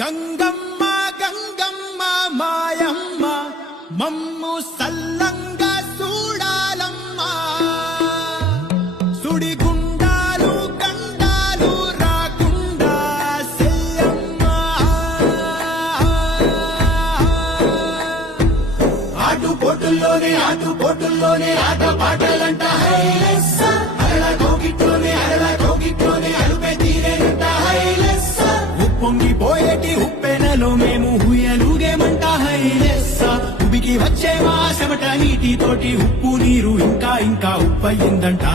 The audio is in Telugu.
గంగమ్మ గంగమ్మ మాయమ్మ మమ్ము సల్లంగా చూడాలమ్మా సుడిగుండాలు గండాలు రాకుండా సెల్లమ్మ ఆటుపోటుల్లోనే ఆట పాటలంట హైలెస్స అరలా కోగిట్లోనే అలుపే తీరేనంట హైలెస్స ఉప్పొంగిపోయేటి ఉప్పెనలో మేము హుయలుగేమంట హైలెస్స ఉబికి వచ్చే మా చెమట నీటితోటి ఉప్పు నీరు ఇంకా ఉప్పయిందంట